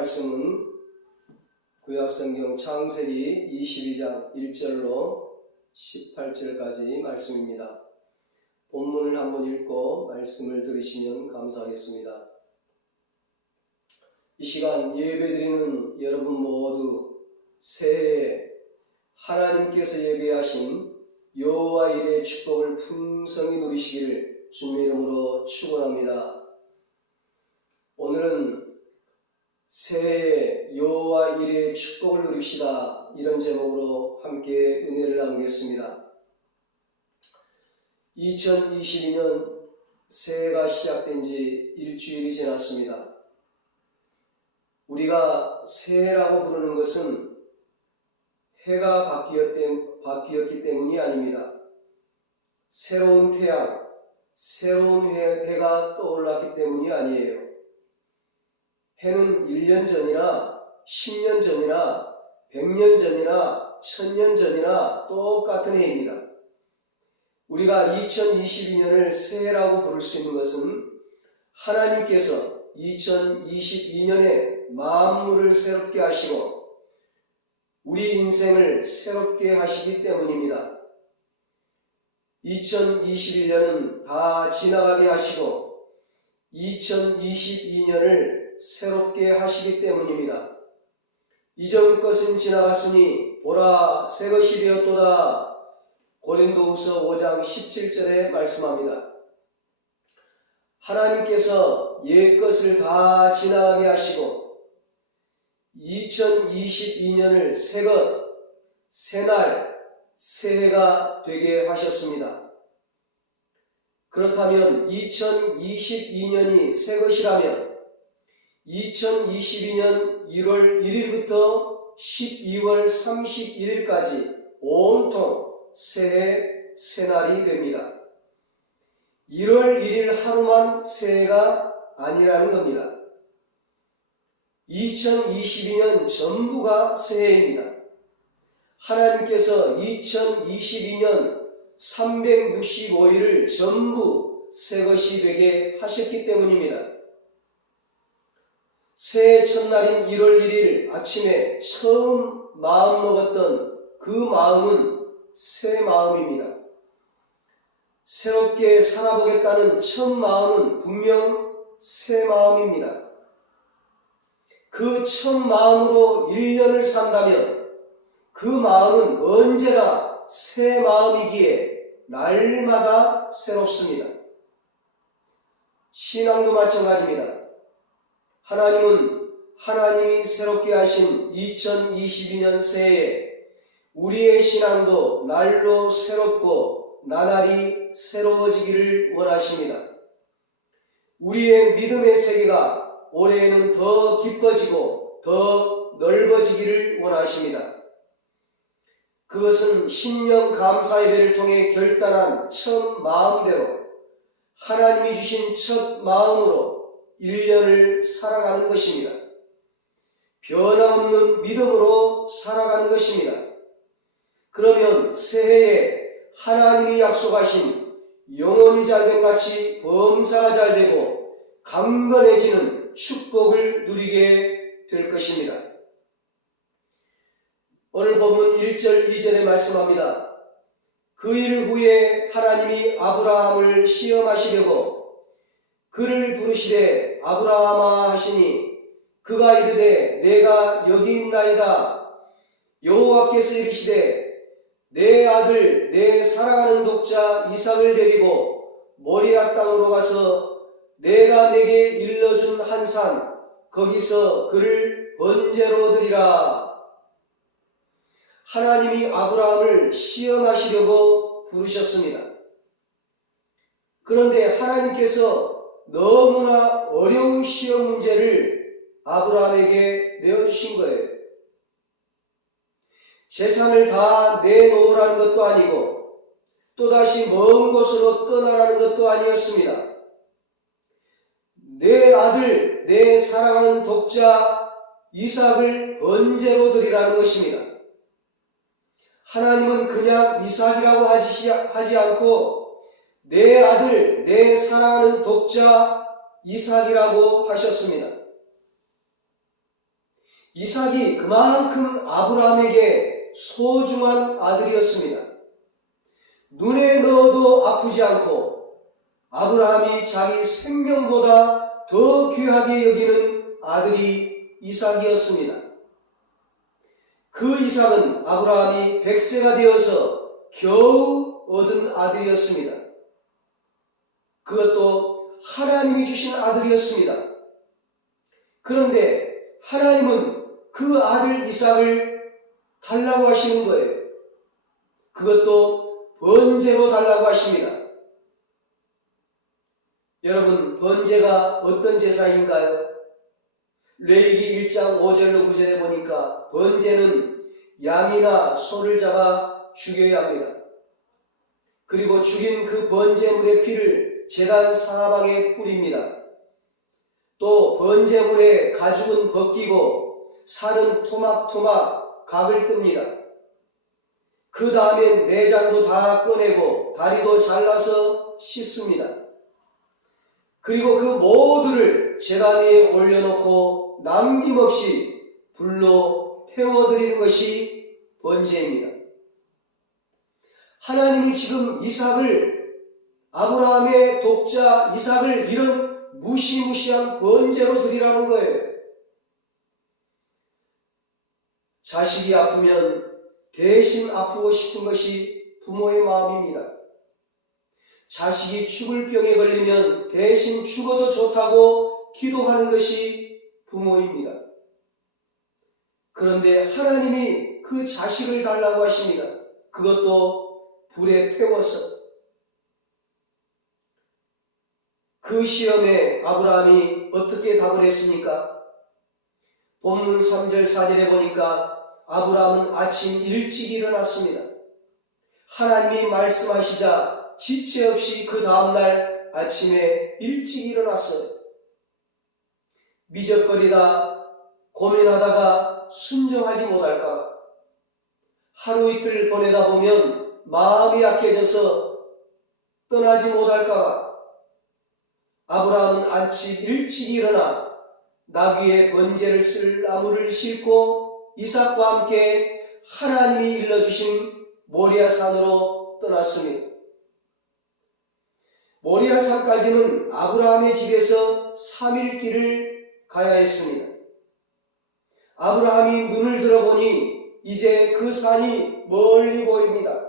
말씀은 구약성경 창세기 22장 1절로 18절까지 말씀입니다. 본문을 한번 읽고 말씀을 들으시면 감사하겠습니다. 이 시간 예배드리는 여러분 모두 새해에 하나님께서 예배하신 여호와 일의 축복을 풍성히 누리시기를 주님의 이름으로 축원합니다. 오늘은 새해에 여호와 일의 축복을 누립시다, 이런 제목으로 함께 은혜를 나누겠습니다. 2022년 새해가 시작된 지 일주일이 지났습니다. 우리가 새해라고 부르는 것은 해가 바뀌었기 때문이 아닙니다. 새로운 태양, 새로운 해가 떠올랐기 때문이 아니에요. 해는 1년 전이나 10년 전이나 100년 전이나 1000년 전이나 똑같은 해입니다. 우리가 2022년을 새해라고 부를 수 있는 것은 하나님께서 2022년에 만물을 새롭게 하시고 우리 인생을 새롭게 하시기 때문입니다. 2021년은 다 지나가게 하시고 2022년을 새롭게 하시기 때문입니다. 이전 것은 지나갔으니 보라 새 것이 되었도다. 고린도후서 5장 17절에 말씀합니다. 하나님께서 옛 것을 다 지나가게 하시고 2022년을 새것, 새날, 새해가 되게 하셨습니다. 그렇다면 2022년이 새것이라면 2022년 1월 1일부터 12월 31일까지 온통 새해, 새날이 됩니다. 1월 1일 하루만 새해가 아니라는 겁니다. 2022년 전부가 새해입니다. 하나님께서 2022년 365일을 전부 새것이 되게 하셨기 때문입니다. 새해 첫날인 1월 1일 아침에 처음 마음먹었던 그 마음은 새 마음입니다. 새롭게 살아보겠다는 첫 마음은 분명 새 마음입니다. 그 첫 마음으로 1년을 산다면 그 마음은 언제나 새 마음이기에 날마다 새롭습니다. 신앙도 마찬가지입니다. 하나님은 하나님이 새롭게 하신 2022년 새해에 우리의 신앙도 날로 새롭고 나날이 새로워지기를 원하십니다. 우리의 믿음의 세계가 올해에는 더 깊어지고 더 넓어지기를 원하십니다. 그것은 신년 감사 예배를 통해 결단한 첫 마음대로 하나님이 주신 첫 마음으로 1년을 살아가는 것입니다. 변함없는 믿음으로 살아가는 것입니다. 그러면 새해에 하나님이 약속하신 영혼이 잘된 같이 범사가 잘되고 강건해지는 축복을 누리게 될 것입니다. 오늘 본문 1절 2절에 말씀합니다. 그 일 후에 하나님이 아브라함을 시험하시려고 그를 부르시되 아브라함아 하시니 그가 이르되 내가 여기 있나이다. 여호와께서 이르시되 내 아들 내 사랑하는 독자 이삭을 데리고 모리아 땅으로 가서 내가 내게 일러준 한 산 거기서 그를 번제로 드리라. 하나님이 아브라함을 시험하시려고 부르셨습니다. 그런데 하나님께서 너무나 어려운 시험 문제를 아브라함에게 내어주신 거예요. 재산을 다 내놓으라는 것도 아니고 또다시 먼 곳으로 떠나라는 것도 아니었습니다. 내 아들, 내 사랑하는 독자 이삭을 번제로 드리라는 것입니다. 하나님은 그냥 이삭이라고 하지 않고 내 아들, 내 사랑하는 독자 이삭이라고 하셨습니다. 이삭이 그만큼 아브라함에게 소중한 아들이었습니다. 눈에 넣어도 아프지 않고 아브라함이 자기 생명보다 더 귀하게 여기는 아들이 이삭이었습니다. 그 이삭은 아브라함이 100세가 되어서 겨우 얻은 아들이었습니다. 그것도 하나님이 주신 아들이었습니다. 그런데 하나님은 그 아들 이삭을 달라고 하시는 거예요. 그것도 번제로 달라고 하십니다. 여러분, 번제가 어떤 제사인가요? 레위기 1장 5절로 9절에 보니까 번제는 양이나 소를 잡아 죽여야 합니다. 그리고 죽인 그 번제물의 피를 제단 사방에 뿌립니다. 또 번제물에 가죽은 벗기고 살은 토막토막 각을 뜹니다. 그 다음엔 내장도 다 꺼내고 다리도 잘라서 씻습니다. 그리고 그 모두를 제단 위에 올려놓고 남김없이 불로 태워드리는 것이 번제입니다. 하나님이 지금 아브라함의 독자 이삭을 이런 무시무시한 번제로 드리라는 거예요. 자식이 아프면 대신 아프고 싶은 것이 부모의 마음입니다. 자식이 죽을 병에 걸리면 대신 죽어도 좋다고 기도하는 것이 부모입니다. 그런데 하나님이 그 자식을 달라고 하십니다. 그것도 불에 태워서. 그 시험에 아브라함이 어떻게 답을 했습니까? 본문 3절 4절에 보니까 아브라함은 아침 일찍 일어났습니다. 하나님이 말씀하시자 지체 없이 그 다음날 아침에 일찍 일어났어요. 미적거리다 고민하다가 순종하지 못할까, 하루 이틀 보내다 보면 마음이 약해져서 떠나지 못할까, 아브라함은 아침 일찍 일어나 나귀의 번제를 쓸 나무를 싣고 이삭과 함께 하나님이 일러주신 모리아산으로 떠났습니다. 모리아산까지는 아브라함의 집에서 3일 길을 가야 했습니다. 아브라함이 눈을 들어보니 이제 그 산이 멀리 보입니다.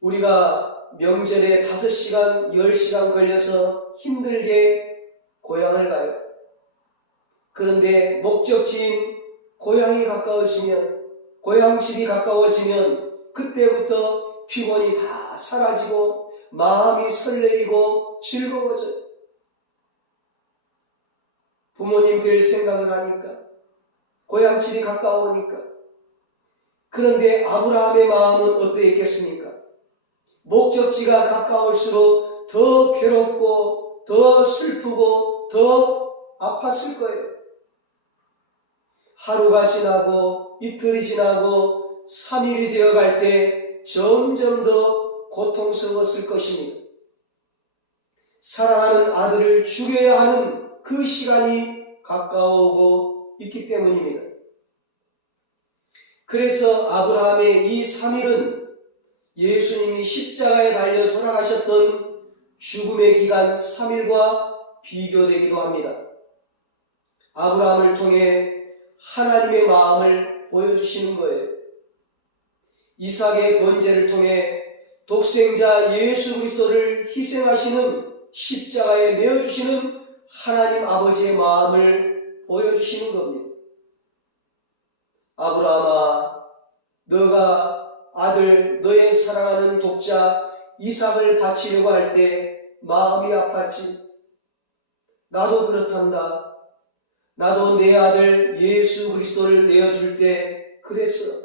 우리가 명절에 5시간, 10시간 걸려서 힘들게 고향을 가요. 그런데 목적지인 고향이 가까워지면, 고향집이 가까워지면 그때부터 피곤이 다 사라지고 마음이 설레이고 즐거워져요. 부모님 뵐 생각을 하니까, 고향집이 가까우니까. 그런데 아브라함의 마음은 어떠했겠습니까? 목적지가 가까울수록 더 괴롭고 더 슬프고 더 아팠을 거예요. 하루가 지나고 이틀이 지나고 3일이 되어갈 때 점점 더 고통스러웠을 것입니다. 사랑하는 아들을 죽여야 하는 그 시간이 가까워오고 있기 때문입니다. 그래서 아브라함의 이 3일은 예수님이 십자가에 달려 돌아가셨던 죽음의 기간 3일과 비교되기도 합니다. 아브라함을 통해 하나님의 마음을 보여주시는 거예요. 이삭의 번제를 통해 독생자 예수 그리스도를 희생하시는, 십자가에 내어주시는 하나님 아버지의 마음을 보여주시는 겁니다. 아브라함아, 너가 아들, 너의 사랑하는 독자 이삭을 바치려고 할 때 마음이 아팠지. 나도 그렇단다. 나도 내 아들 예수 그리스도를 내어줄 때 그랬어.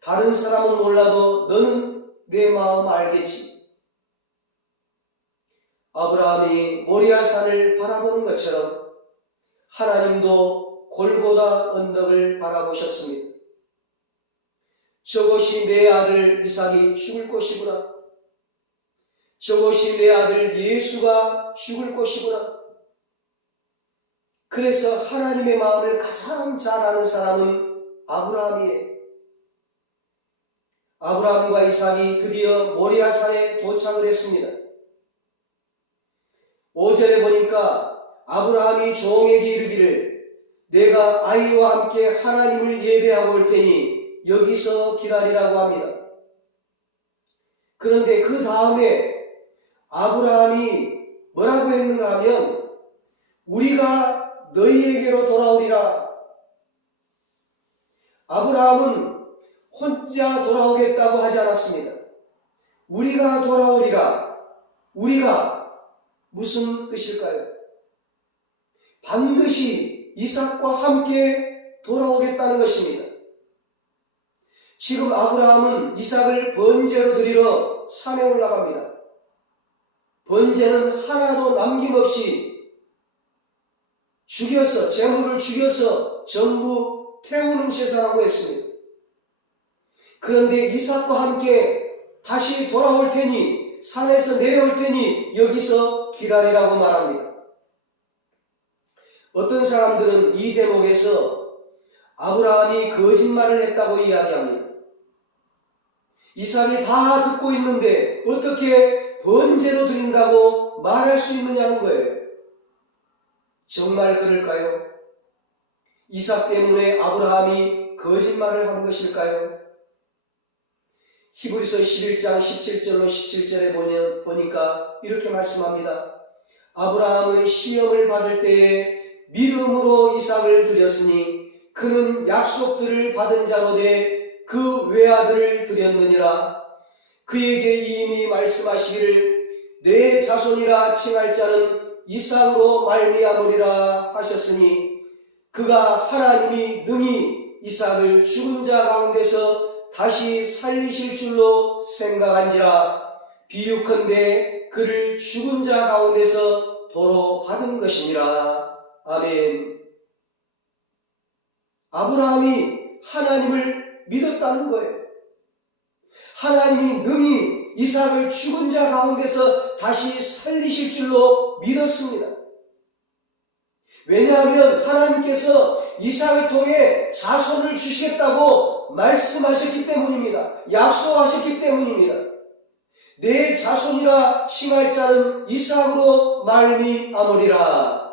다른 사람은 몰라도 너는 내 마음 알겠지. 아브라함이 모리아산을 바라보는 것처럼 하나님도 골고다 언덕을 바라보셨습니다. 저곳이 내 아들 이삭이 죽을 곳이구나. 저곳이 내 아들 예수가 죽을 곳이구나. 그래서 하나님의 마음을 가장 잘 아는 사람은 아브라함이에요. 아브라함과 이삭이 드디어 모리아산에 도착을 했습니다. 5절에 보니까 아브라함이 종에게 이르기를 내가 아이와 함께 하나님을 예배하고 올 테니 여기서 기다리라고 합니다. 그런데 그 다음에 아브라함이 뭐라고 했는가 하면 우리가 너희에게로 돌아오리라. 아브라함은 혼자 돌아오겠다고 하지 않았습니다. 우리가 돌아오리라. 우리가 무슨 뜻일까요? 반드시 이삭과 함께 돌아오겠다는 것입니다. 지금 아브라함은 이삭을 번제로 드리러 산에 올라갑니다. 번제는 하나도 남김없이 죽여서, 제물을 죽여서 전부 태우는 제사라고 했습니다. 그런데 이삭과 함께 다시 돌아올 테니, 산에서 내려올 테니 여기서 기다리라고 말합니다. 어떤 사람들은 이 대목에서 아브라함이 거짓말을 했다고 이야기합니다. 이삭이 다 듣고 있는데 어떻게 번제로 드린다고 말할 수 있느냐는 거예요. 정말 그럴까요? 이삭 때문에 아브라함이 거짓말을 한 것일까요? 히브리서 11장 17절로 17절에 보니까 이렇게 말씀합니다. 아브라함은 시험을 받을 때에 믿음으로 이삭을 드렸으니 그는 약속들을 받은 자로 돼 그 외아들을 드렸느니라. 그에게 이미 말씀하시기를 내 자손이라 칭할 자는 이삭으로 말미암으리라 하셨으니 그가 하나님이 능히 이삭을 죽은 자 가운데서 다시 살리실 줄로 생각한지라. 비유컨대 그를 죽은 자 가운데서 도로 받은 것이니라. 아멘. 아브라함이 하나님을 믿었다는 거예요. 하나님이 능히 이삭을 죽은 자 가운데서 다시 살리실 줄로 믿었습니다. 왜냐하면 하나님께서 이삭을 통해 자손을 주시겠다고 말씀하셨기 때문입니다. 약속하셨기 때문입니다. 내 자손이라 칭할 자는 이삭으로 말미암으리라.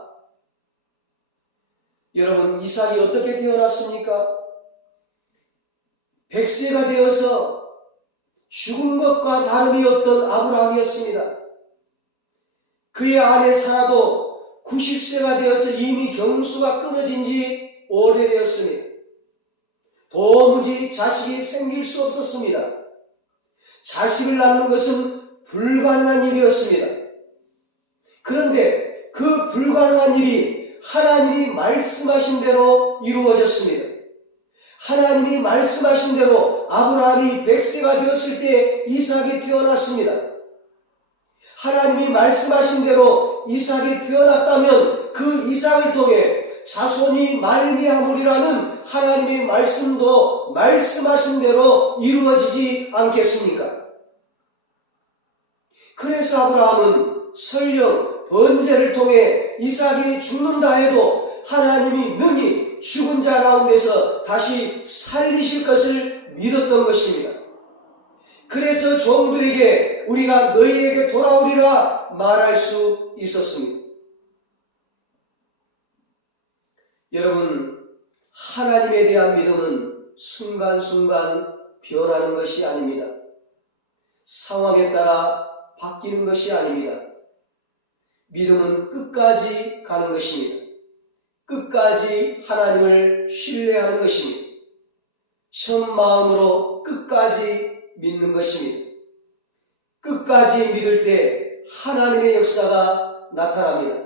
여러분, 이삭이 어떻게 태어났습니까? 100세가 되어서 죽은 것과 다름이 없던 아브라함이었습니다. 그의 아내 사라도 90세가 되어서 이미 경수가 끊어진 지 오래되었습니다. 도무지 자식이 생길 수 없었습니다. 자식을 낳는 것은 불가능한 일이었습니다. 그런데 그 불가능한 일이 하나님이 말씀하신 대로 이루어졌습니다. 하나님이 말씀하신 대로 아브라함이 100세가 되었을 때 이삭이 태어났습니다. 하나님이 말씀하신 대로 이삭이 태어났다면 그 이삭을 통해 자손이 말미암으리라는 하나님의 말씀도 말씀하신 대로 이루어지지 않겠습니까? 그래서 아브라함은 설령 번제를 통해 이삭이 죽는다 해도 하나님이 능히 죽은 자 가운데서 다시 살리실 것을 믿었던 것입니다. 그래서 종들에게 우리가 너희에게 돌아오리라 말할 수 있었습니다. 여러분, 하나님에 대한 믿음은 순간순간 변하는 것이 아닙니다. 상황에 따라 바뀌는 것이 아닙니다. 믿음은 끝까지 가는 것입니다. 끝까지 하나님을 신뢰하는 것입니다. 천 마음으로 끝까지 믿는 것입니다. 끝까지 믿을 때 하나님의 역사가 나타납니다.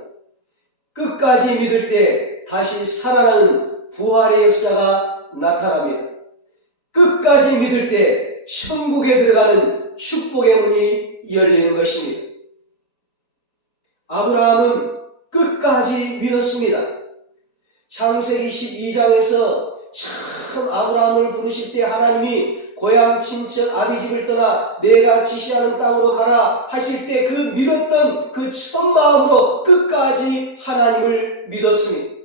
끝까지 믿을 때 다시 살아나는 부활의 역사가 나타납니다. 끝까지 믿을 때 천국에 들어가는 축복의 문이 열리는 것입니다. 아브라함은 끝까지 믿었습니다. 창세기 12장에서 참 아브라함을 부르실 때 하나님이 고향 친척 아비집을 떠나 내가 지시하는 땅으로 가라 하실 때 그 믿었던 그 첫 마음으로 끝까지 하나님을 믿었습니다.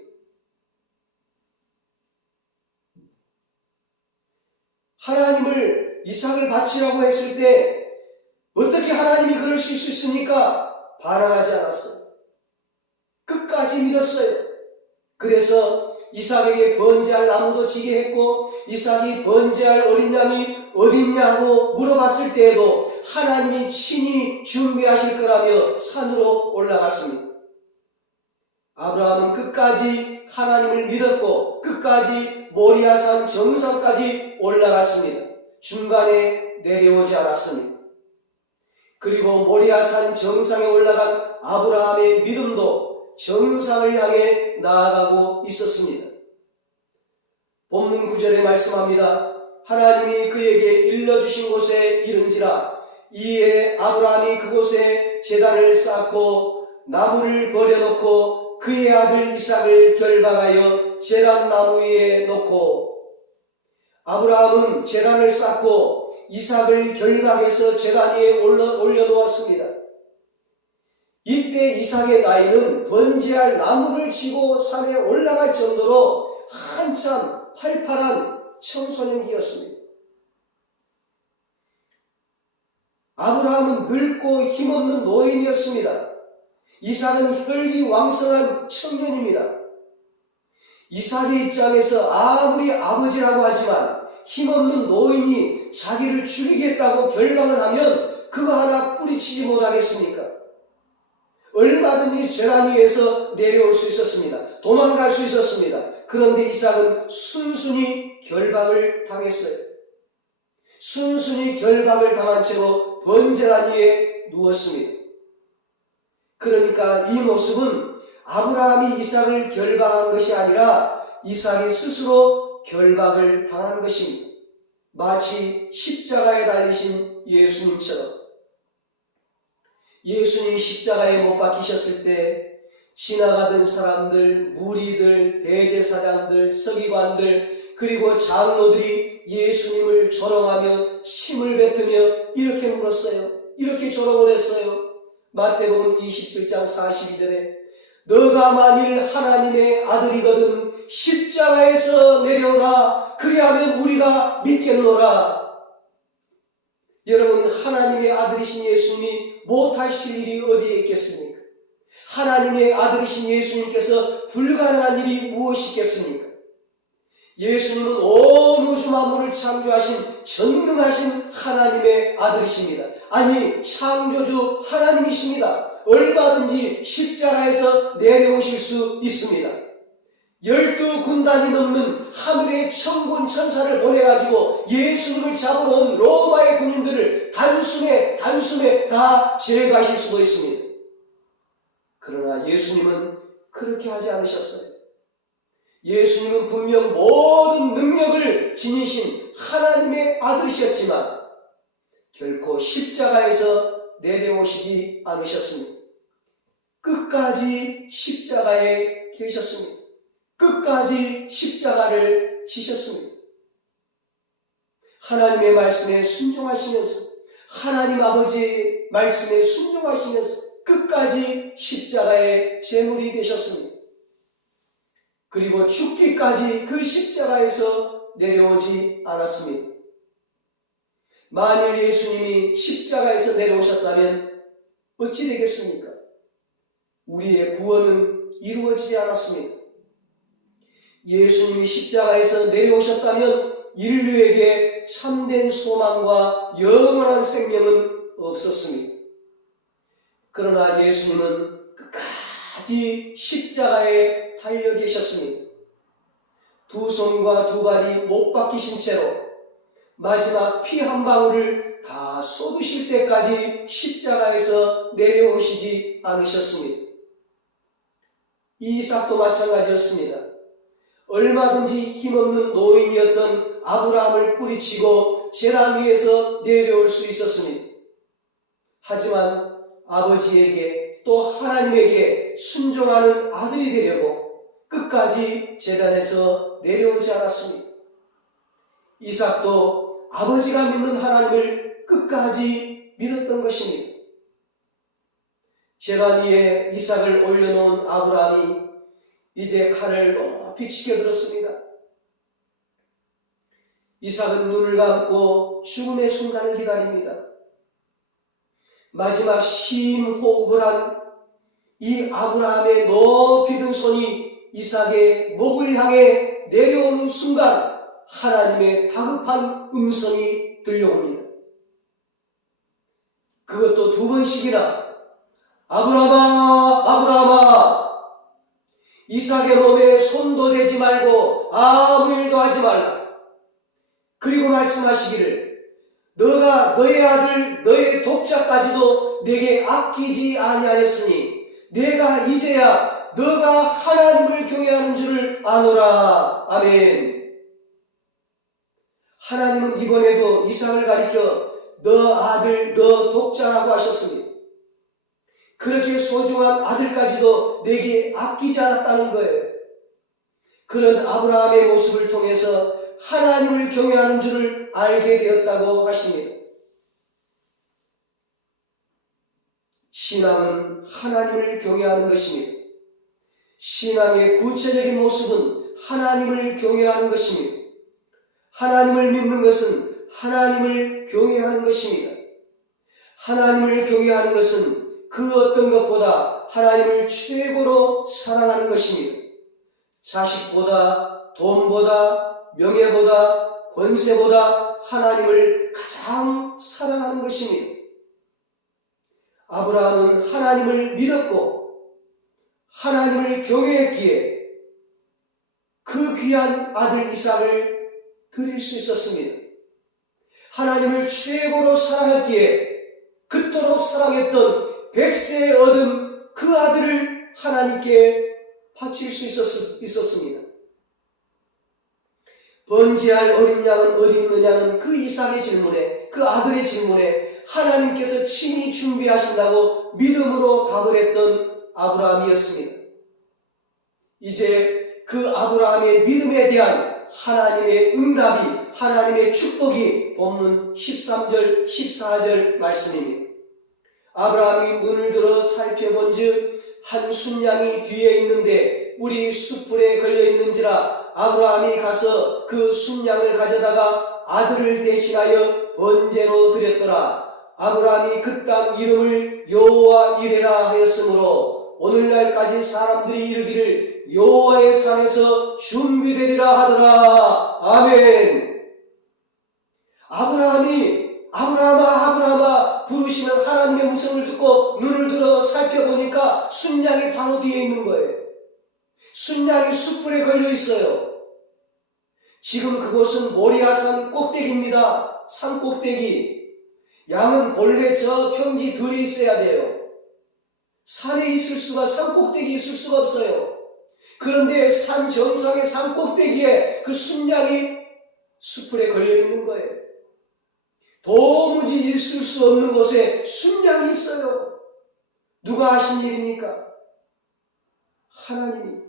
하나님을 이삭을 바치라고 했을 때 어떻게 하나님이 그럴 수 있습니까? 반항하지 않았어요. 끝까지 믿었어요. 그래서 이삭에게 번제할 나무도 지게 했고, 이삭이 번제할 어린 양이 어딨냐고 물어봤을 때에도 하나님이 친히 준비하실 거라며 산으로 올라갔습니다. 아브라함은 끝까지 하나님을 믿었고 끝까지 모리아산 정상까지 올라갔습니다. 중간에 내려오지 않았습니다. 그리고 모리아산 정상에 올라간 아브라함의 믿음도 정상을 향해 나아가고 있었습니다. 본문 9절에 말씀합니다. 하나님이 그에게 일러주신 곳에 이른지라 이에 아브라함이 그곳에 제단을 쌓고 나무를 버려놓고 그의 아들 이삭을 결박하여 제단 나무 위에 놓고, 아브라함은 제단을 쌓고 이삭을 결박해서 제단 위에 올려놓았습니다. 이때 이삭의 나이는 번제할 나무를 지고 산에 올라갈 정도로 한참 팔팔한 청소년기였습니다. 아브라함은 늙고 힘없는 노인이었습니다. 이삭은 혈기왕성한 청년입니다. 이삭의 입장에서 아무리 아버지라고 하지만 힘없는 노인이 자기를 죽이겠다고 결박을 하면 그거 하나 뿌리치지 못하겠습니까? 얼마든지 제단 위에서 내려올 수 있었습니다. 도망갈 수 있었습니다. 그런데 이삭은 순순히 결박을 당했어요. 순순히 결박을 당한 채로 번제단 위에 누웠습니다. 그러니까 이 모습은 아브라함이 이삭을 결박한 것이 아니라 이삭이 스스로 결박을 당한 것입니다. 마치 십자가에 달리신 예수님처럼. 예수님이 십자가에 못 박히셨을 때 지나가던 사람들, 무리들, 대제사장들, 서기관들, 그리고 장로들이 예수님을 조롱하며 침을 뱉으며 이렇게 물었어요. 이렇게 조롱을 했어요. 마태복음 27장 42절에 너가 만일 하나님의 아들이거든 십자가에서 내려오라. 그리하면 우리가 믿겠노라. 여러분, 하나님의 아들이신 예수님이 못하실 일이 어디에 있겠습니까? 하나님의 아들이신 예수님께서 불가능한 일이 무엇이 있겠습니까? 예수님은 온 우주 만물을 창조하신 전능하신 하나님의 아들이십니다. 아니, 창조주 하나님이십니다. 얼마든지 십자가에서 내려오실 수 있습니다. 12군단이 넘는 하늘의 천군 천사를 보내가지고 예수님을 잡으러 온 로마의 군인들을 단숨에 다 제거하실 수도 있습니다. 그러나 예수님은 그렇게 하지 않으셨어요. 예수님은 분명 모든 능력을 지니신 하나님의 아들이셨지만 결코 십자가에서 내려오시지 않으셨습니다. 끝까지 십자가에 계셨습니다. 끝까지 십자가를 지셨습니다. 하나님의 말씀에 순종하시면서, 하나님 아버지의 말씀에 순종하시면서 끝까지 십자가의 제물이 되셨습니다. 그리고 죽기까지 그 십자가에서 내려오지 않았습니다. 만일 예수님이 십자가에서 내려오셨다면 어찌 되겠습니까? 우리의 구원은 이루어지지 않았습니다. 예수님이 십자가에서 내려오셨다면 인류에게 참된 소망과 영원한 생명은 없었습니다. 그러나 예수님은 끝까지 십자가에 달려 계셨습니다. 두 손과 두 발이 못 박히신 채로 마지막 피 한 방울을 다 쏟으실 때까지 십자가에서 내려오시지 않으셨습니다. 이삭도 마찬가지였습니다. 얼마든지 힘없는 노인이었던 아브라함을 뿌리치고 제단 위에서 내려올 수 있었습니다. 하지만 아버지에게 또 하나님에게 순종하는 아들이 되려고 끝까지 제단에서 내려오지 않았습니다. 이삭도 아버지가 믿는 하나님을 끝까지 믿었던 것입니다. 제단 위에 이삭을 올려놓은 아브라함이 이제 칼을 높이 치켜들었습니다. 이삭은 눈을 감고 죽음의 순간을 기다립니다. 마지막 심호흡을 한 이 아브라함의 높이 든 손이 이삭의 목을 향해 내려오는 순간 하나님의 다급한 음성이 들려옵니다. 그것도 2번씩이나 아브라함아 아브라함아 이삭의 몸에 손도 대지 말고 아무 일도 하지 말라. 그리고 말씀하시기를 너가 너의 아들 너의 독자까지도 내게 아끼지 아니하였으니 내가 이제야 너가 하나님을 경외하는 줄을 아노라. 아멘. 하나님은 이번에도 이삭을 가리켜 너 아들 너 독자라고 하셨습니다. 그렇게 소중한 아들까지도 내게 아끼지 않았다는 거예요. 그런 아브라함의 모습을 통해서 하나님을 경외하는 줄을 알게 되었다고 하십니다. 신앙은 하나님을 경외하는 것입니다. 신앙의 구체적인 모습은 하나님을 경외하는 것입니다. 하나님을 믿는 것은 하나님을 경외하는 것입니다. 하나님을 경외하는 것은 그 어떤 것보다 하나님을 최고로 사랑하는 것입니다. 자식보다, 돈보다, 명예보다, 권세보다 하나님을 가장 사랑하는 것입니다. 아브라함은 하나님을 믿었고 하나님을 경외했기에 그 귀한 아들 이삭을 드릴 수 있었습니다. 하나님을 최고로 사랑했기에 그토록 사랑했던 100세에 얻은 그 아들을 하나님께 바칠 수 있었습니다. 번제할 어린 양은 어디 있느냐는 그 이삭의 질문에, 그 아들의 질문에 하나님께서 친히 준비하신다고 믿음으로 답을 했던 아브라함이었습니다. 이제 그 아브라함의 믿음에 대한 하나님의 응답이, 하나님의 축복이 본문 13절, 14절 말씀입니다. 아브라함이 눈을 들어 살펴본즉 한 순양이 뒤에 있는데 우리 숯불에 걸려있는지라 아브라함이 가서 그 순양을 가져다가 아들을 대신하여 번제로 드렸더라. 아브라함이 그 땅 이름을 여호와 이레라 하였으므로 오늘날까지 사람들이 이르기를 여호와의 산에서 준비되리라 하더라. 아멘. 아브라함이 아브라함아 아브라함아 부르시는 하나님의 음성을 듣고 눈을 들어 살펴보니까 순양이 바로 뒤에 있는 거예요. 순양이 숯불에 걸려 있어요. 지금 그곳은 모리아산 꼭대기입니다. 산 꼭대기. 양은 본래 저 평지 들에 있어야 돼요. 산에 있을 수가, 산 꼭대기에 있을 수가 없어요. 그런데 산 정상의 산 꼭대기에 그 순양이 숯불에 걸려 있는 거예요. 도무지 있을 수 없는 곳에 순양이 있어요. 누가 하신 일입니까? 하나님이.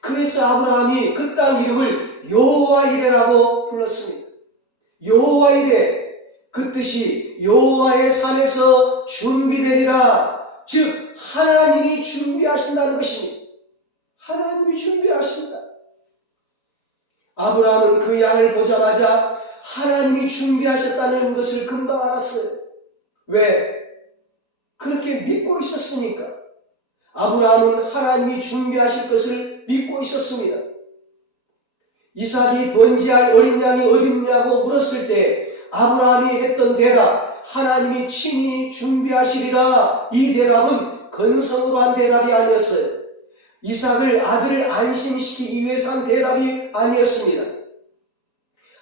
그래서 아브라함이 그 땅 이름을 여호와 이레라고 불렀습니다. 여호와 이레, 그 뜻이 여호와의 산에서 준비되리라. 즉 하나님이 준비하신다는 것입니다. 하나님이 준비하신다. 아브라함은 그 양을 보자마자 하나님이 준비하셨다는 것을 금방 알았어요. 왜? 그렇게 믿고 있었으니까. 아브라함은 하나님이 준비하실 것을 믿고 있었습니다. 이삭이 번제할 어린 양이 어디 있냐고 물었을 때 아브라함이 했던 대답, 하나님이 친히 준비하시리라. 이 대답은 건성으로 한 대답이 아니었어요. 이삭을 아들을 안심시키기 위해서 한 대답이 아니었습니다.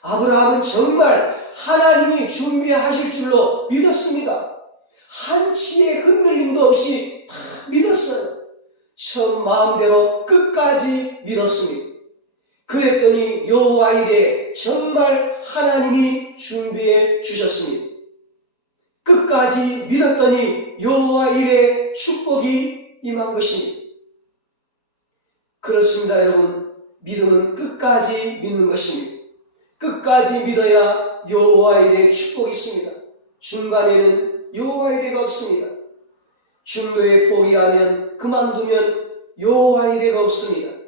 아브라함은 정말 하나님이 준비하실 줄로 믿었습니다. 한치의 흔들림도 없이 다 믿었어요. 처음 마음대로 끝까지 믿었습니다. 그랬더니 여호와 이레, 정말 하나님이 준비해 주셨습니다. 끝까지 믿었더니 여호와 이레 축복이 임한 것입니다. 그렇습니다, 여러분. 믿음은 끝까지 믿는 것입니다. 끝까지 믿어야 여호와 이레 축복이 있습니다. 중간에는 여호와 이레가 없습니다. 중도에 포기하면, 그만두면 여호와 이레가 없습니다.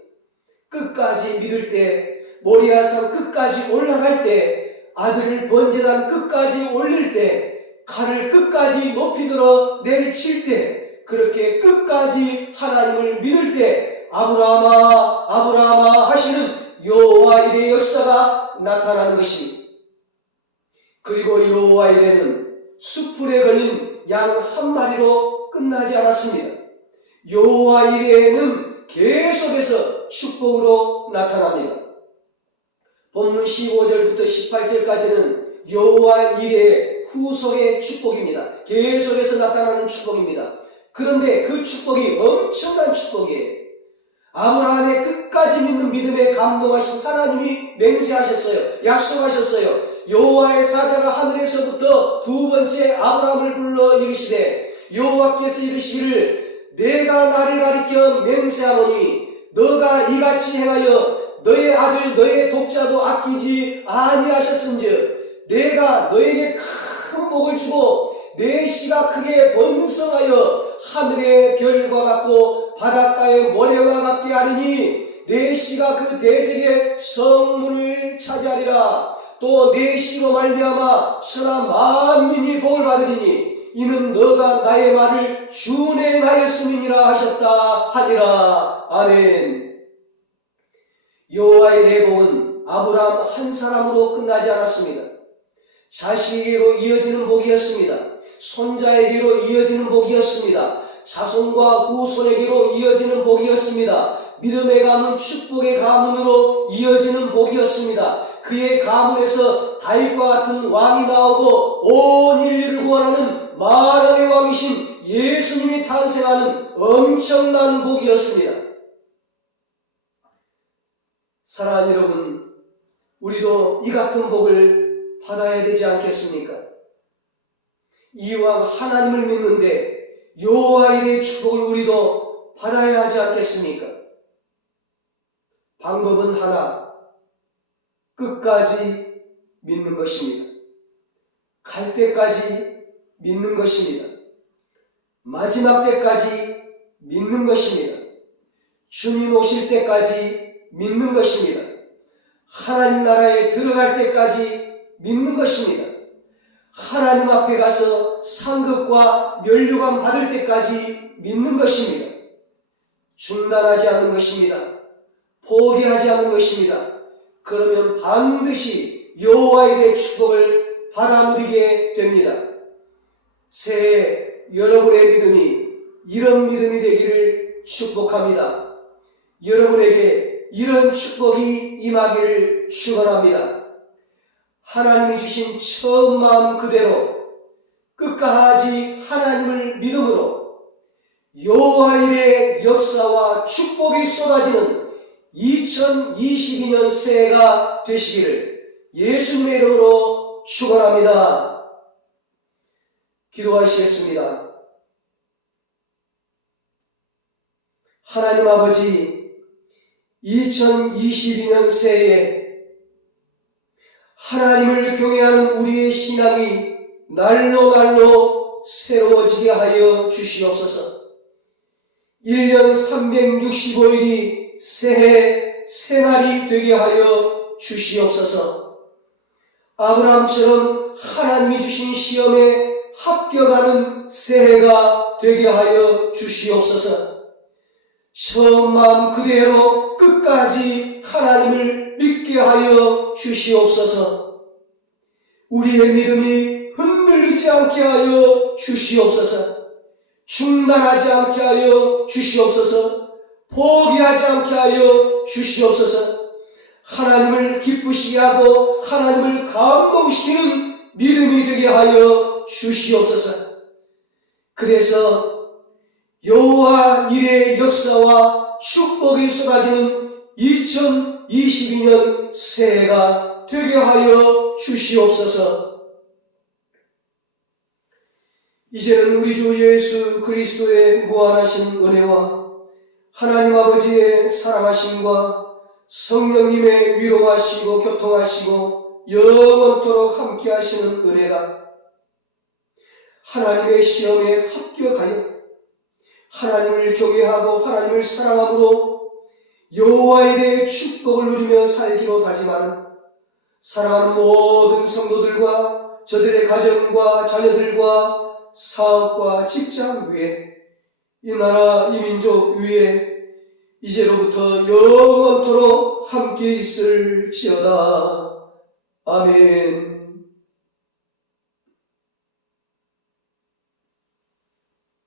끝까지 믿을 때 모리아산 끝까지 올라갈 때, 아들을 번제단 끝까지 올릴 때, 칼을 끝까지 높이 들어 내리칠 때, 그렇게 끝까지 하나님을 믿을 때 아브라함아 아브라함아 하시는 여호와 이레의 역사가 나타나는 것입니다. 그리고 여호와 이레는 수풀에 걸린 양 한 마리로 끝나지 않았습니다. 여호와 이레는 계속해서 축복으로 나타납니다. 본문 15절부터 18절까지는 여호와 이레의 후속의 축복입니다. 계속해서 나타나는 축복입니다. 그런데 그 축복이 엄청난 축복이에요. 아브라함의 끝까지 믿는 믿음에 감동하신 하나님이 맹세하셨어요. 약속하셨어요. 여호와의 사자가 하늘에서부터 두 번째 아브라함을 불러 이르시되, 여호와께서 이르시기를 내가 나를 가리켜 맹세하노니 너가 이같이 행하여 너의 아들 너의 독자도 아끼지 아니하셨은즉 내가 너에게 큰 복을 주고 내 씨가 크게 번성하여 하늘의 별과 같고 바닷가의 모래와 같게 하리니 내 씨가 그 대적의 성문을 차지하리라. 또 내 씨로 말미암아 천하 만민이 복을 받으리니 이는 너가 나의 말을 준행하였음이니라 하셨다 하니라. 아멘. 여호와의 내복은 아브라함 한 사람으로 끝나지 않았습니다. 자식에게로 이어지는 복이었습니다. 손자에게로 이어지는 복이었습니다. 자손과 후손에게로 이어지는 복이었습니다. 믿음의 가문, 축복의 가문으로 이어지는 복이었습니다. 그의 가문에서 다윗과 같은 왕이 나오고 온 인류를 구원하는 만왕의 왕이신 예수님이 탄생하는 엄청난 복이었습니다. 사랑하는 여러분, 우리도 이 같은 복을 받아야 되지 않겠습니까? 이왕 하나님을 믿는데 여호와 이레의 축복을 우리도 받아야 하지 않겠습니까? 방법은 하나, 끝까지 믿는 것입니다. 갈 때까지 믿는 것입니다. 마지막 때까지 믿는 것입니다. 주님 오실 때까지 믿는 것입니다. 하나님 나라에 들어갈 때까지 믿는 것입니다. 하나님 앞에 가서 상급과 면류관 받을 때까지 믿는 것입니다. 중단하지 않는 것입니다. 포기하지 않는 것입니다. 그러면 반드시 여호와의 축복을 받아 누리게 됩니다. 새해 여러분의 믿음이 이런 믿음이 되기를 축복합니다. 여러분에게 이런 축복이 임하기를 축원합니다. 하나님이 주신 처음 마음 그대로 끝까지 하나님을 믿음으로 여호와 이레의 역사와 축복이 쏟아지는 2022년 새해가 되시기를 예수님의 이름으로 축원합니다. 기도하시겠습니다. 하나님 아버지, 2022년 새해에 하나님을 경외하는 우리의 신앙이 날로 날로 새로워지게 하여 주시옵소서. 1년 365일이 새해 새날이 되게 하여 주시옵소서. 아브라함처럼 하나님이 주신 시험에 합격하는 새해가 되게 하여 주시옵소서. 처음 마음 그대로 끝까지 하나님을 믿게 하여 주시옵소서. 우리의 믿음이 흔들리지 않게 하여 주시옵소서. 중단하지 않게 하여 주시옵소서. 포기하지 않게 하여 주시옵소서. 하나님을 기쁘시게 하고 하나님을 감동시키는 믿음이 되게 하여 주시옵소서. 그래서 여호와 이레의 역사와 축복이 쏟아지는 2022년 새해가 되게 하여 주시옵소서. 이제는 우리 주 예수 그리스도의 무한하신 은혜와 하나님 아버지의 사랑하심과 성령님의 위로하시고 교통하시고 영원토록 함께 하시는 은혜가 하나님의 시험에 합격하여 하나님을 경외하고 하나님을 사랑함으로 여호와에 대해 축복을 누리며 살기로 다짐하는 사랑하는 모든 성도들과 저들의 가정과 자녀들과 사업과 직장 위에 이 나라 이 민족 위에 이제로부터 영원토록 함께 있을지어다. 아멘.